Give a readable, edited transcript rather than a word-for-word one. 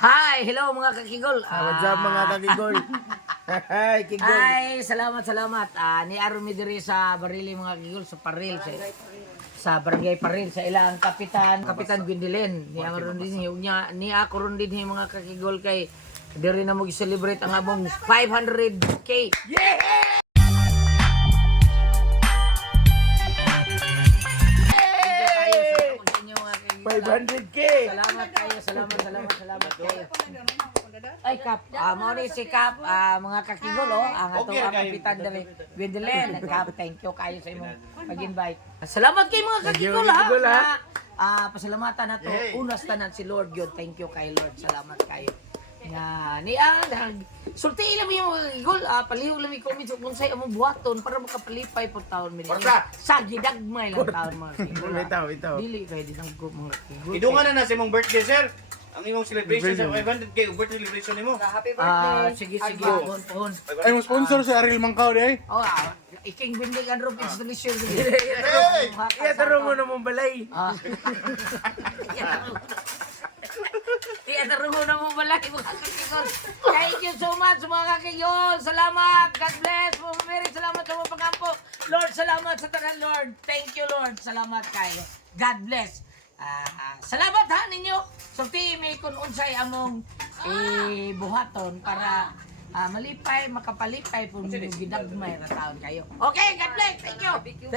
Hi, hello mga kakigol. What's up mga kakigol? Hi, kigol. Ay, salamat. Ni Aaron mi diri sa Barili mga kakigol sa Paril sa Barangay Paril sa ilang Kapitan Gwendolyn. Ni Aaron din ni ako ron din mga kakigol kay diri na mo gi-celebrate ang among 500k. Yeah! 500k! Salamat kayo. Ay, Kap, mao ni si Kap, mga kakigol, ang ato ang kapitan dali. Gwendolyn, Kap, thank you kayo sa imong pag-invite. Salamat kay mga kakigol, ha. Pasalamatan na to. Unas tanan si Lord God. Thank you kay Lord. Salamat kayo. Nga, sulti ilang yung mga kakigol, paliw lang yung comments kung sa'yo among buhaton para makapalipay po taon. Sa gidagmay lang taon mga kakigol. Ito. Dili kayo din ang group mga kakigol. Idungan na sa imong birthday, sir. Ang imong celebration sa 500k birthday celebration nimo. Happy birthday. Sige, pohon. Ay, mo sponsor sa Ariel Mangkaw di ay. Iking bindig ang rope installation. Hey! Iyataro mo na mong balay. Iyataro mo na mong balay mga kakigol. Thank you so much mga kakigol. Salamat. God bless. Mary, salamat sa mga pag-ampo. Lord, salamat sa tanan, Lord. Thank you, Lord. Salamat kayo. God bless. Salamat ha ninyo. Sulti may kung unsay among buhaton para makapalipay po gidagmay na taon kayo. Okay, God bless. Thank you.